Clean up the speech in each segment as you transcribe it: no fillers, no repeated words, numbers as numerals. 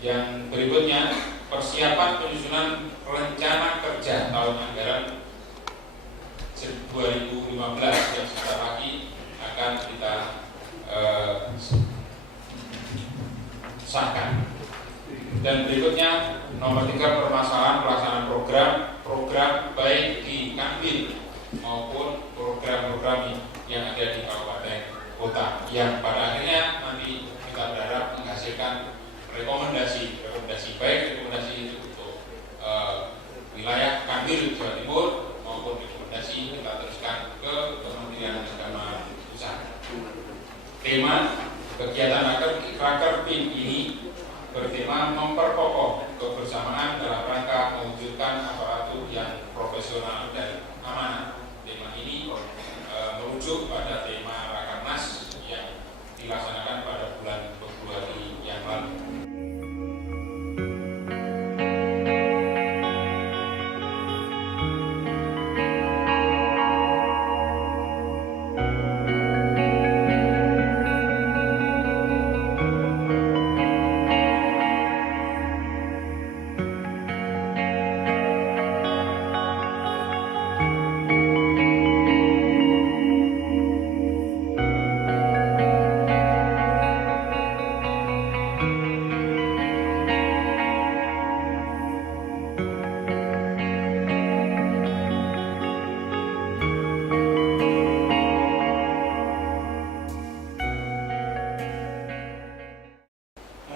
Yang berikutnya, persiapan penyusunan rencana kerja tahun anggaran 2015 yang sebentar lagi akan kita sahkan. Dan berikutnya nomor 3, permasalahan pelaksanaan program baik di Kanwil maupun program-program yang ada di kabupaten kota, yang pada akhirnya nanti kita berharap menghasilkan rekomendasi baik rekomendasi itu untuk wilayah Kanwil Jawa Timur maupun rekomendasi kita teruskan ke Kementerian Agama Pusat. Tema kegiatan Raker PIN ini bertema memperkokoh kebersamaan dalam rangka mewujudkan aparatur yang profesional dan amanah. Tema ini merujuk pada tema Rakernas yang dilaksanakan pada bulan Februari yang lalu.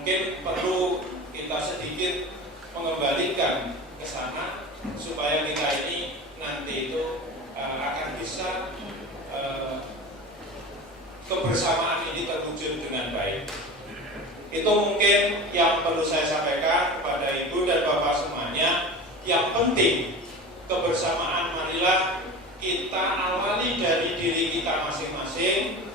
Mungkin perlu kita sedikit mengembalikan ke sana supaya kita ini nanti itu akan bisa kebersamaan ini terwujud dengan baik. Itu mungkin yang perlu saya sampaikan kepada Ibu dan Bapak semuanya. Yang penting kebersamaan, marilah kita awali dari diri kita masing-masing.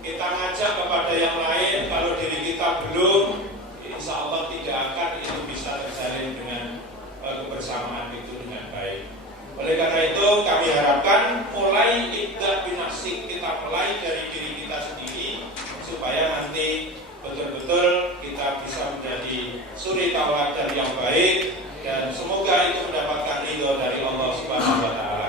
Kita ngajak kepada yang lain, kalau diri kita belum, insya Allah tidak akan itu bisa terjalin dengan kebersamaan itu dengan baik. Oleh karena itu kami harapkan mulai ibda binafsik, kita mulai dari diri kita sendiri supaya nanti betul-betul kita bisa menjadi suri tauladan yang baik, dan semoga itu mendapatkan ridho dari Allah Subhanahu wa Ta'ala.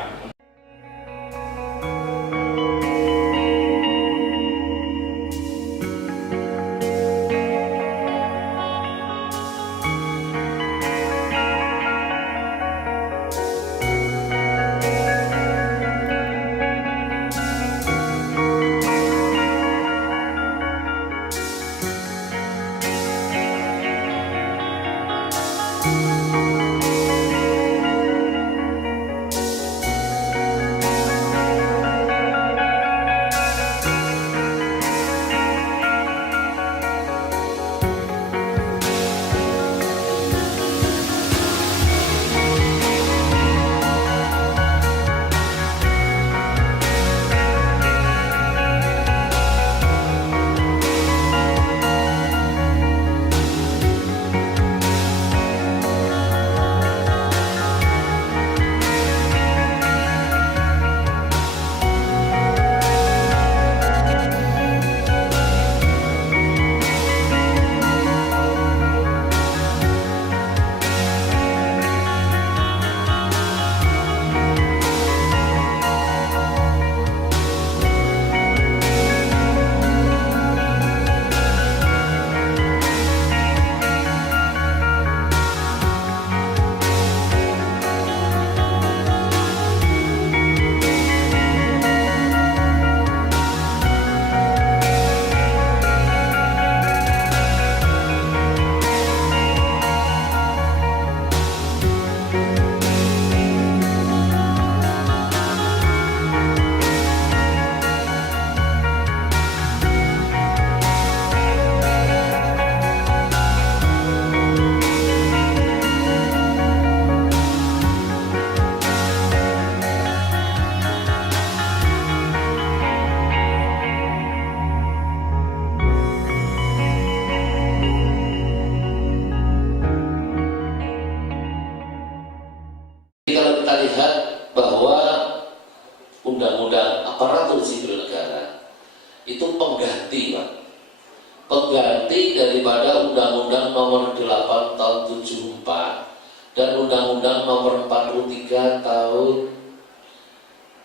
pengganti daripada Undang-Undang Nomor 8 Tahun 74 dan Undang-Undang Nomor 43 Tahun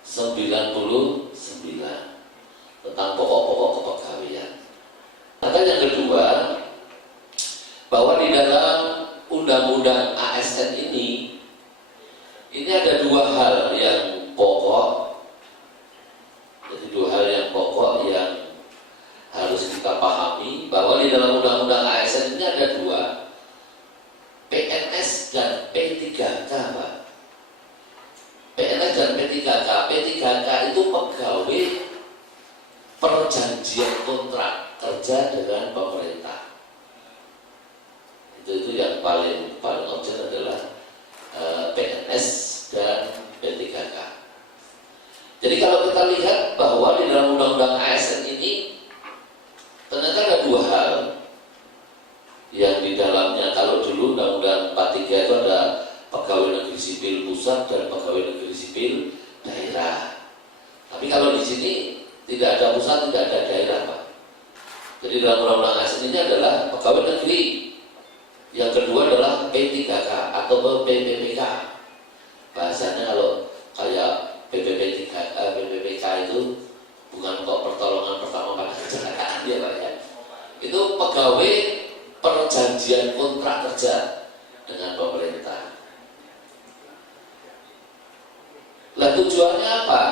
99 tentang pokok-pokok kepegawaian. Maka yang kedua, bahwa di dalam Undang-Undang ASN ini ada dua hal yang pokok. Jadi dua hal yang pokok yang harus kita pahami, bahwa di dalam Undang-Undang ASN ini ada dua, PNS dan P3K, Pak. PNS dan P3K. P3K itu pegawai perjanjian kontrak kerja dengan pemerintah. Itu yang paling urgent adalah PNS dan P3K. Jadi kalau kita lihat bahwa di dalam Undang-Undang ASN ini ternyata ada dua hal yang di dalamnya. Kalau dulu Undang-Undang 43 itu ada pegawai negeri sipil pusat dan pegawai negeri sipil daerah. Tapi kalau di sini tidak ada pusat, tidak ada daerah, Pak. Jadi dalam Undang-Undang ASN ini adalah pegawai negeri. Yang kedua adalah P3K atau PPPK. Bahasanya kalau kayak PPPK itu bukan kok pertolongan pertama pada kecelakaan ya, Pak ya. Itu pegawai perjanjian kontrak kerja dengan pemerintah. Lah tujuannya apa?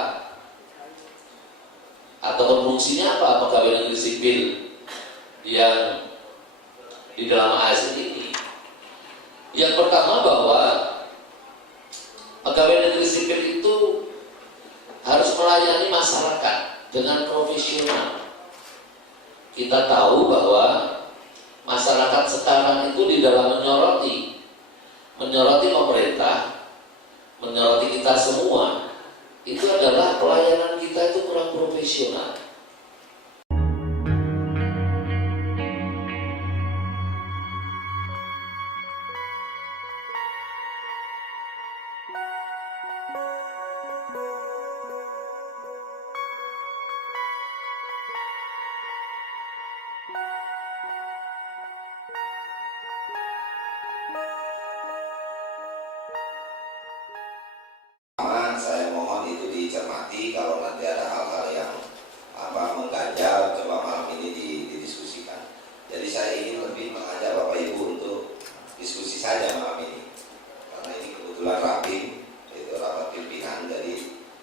Atau fungsinya apa pegawai negeri sipil yang di dalam ASN ini? Yang pertama, bahwa pegawai negeri sipil itu harus melayani masyarakat dengan profesional. Kita tahu bahwa masyarakat sekarang itu di dalam menyoroti pemerintah, menyoroti kita semua, itu adalah pelayanan kita itu kurang profesional. Saya mohon itu dicermati. Kalau nanti ada hal-hal yang mengganjal, coba malam ini didiskusikan. Jadi saya ingin lebih mengajak Bapak Ibu untuk diskusi saja malam ini, karena ini kebetulan rapim, itu rapat pimpinan. Jadi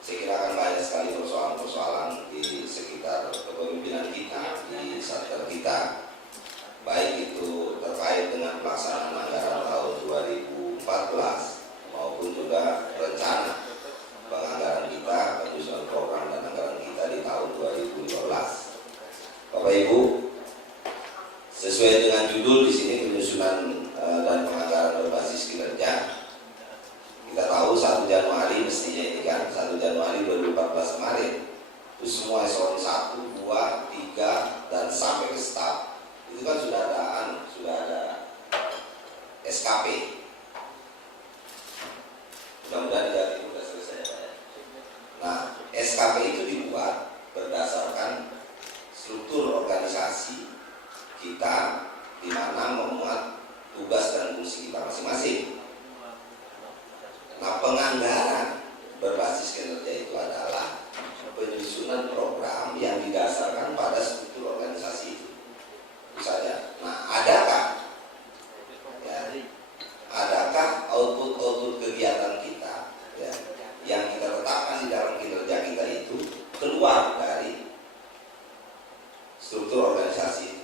saya kira akan banyak sekali persoalan-persoalan di sekitar kepemimpinan kita, di satker kita, baik itu terkait dengan pelaksanaan anggaran tahun 2014 maupun juga rencana penganggaran kita, penyusunan program dan anggaran kita di tahun 2015. Bapak Ibu, sesuai dengan judul di sini, penyusunan dan penganggaran berbasis kinerja. Kita tahu 1 Januari mestinya ini kan, 1 Januari 2014 kemarin, itu semua eselon 1, 2, 3 dan sampai ke staf itu kan sudah ada SKP. Mudah-mudahan dari itu sudah selesai. Nah, SKP itu dibuat berdasarkan struktur organisasi kita, di mana memuat tugas dan fungsi kita masing-masing. Nah, penganggaran berbasis kinerja itu adalah penyusunan program yang didasarkan pada struktur organisasi itu. Misalnya, nah adakah output kegiatan kita yang kita tetapkan di dalam kinerja kita itu keluar dari struktur organisasi itu.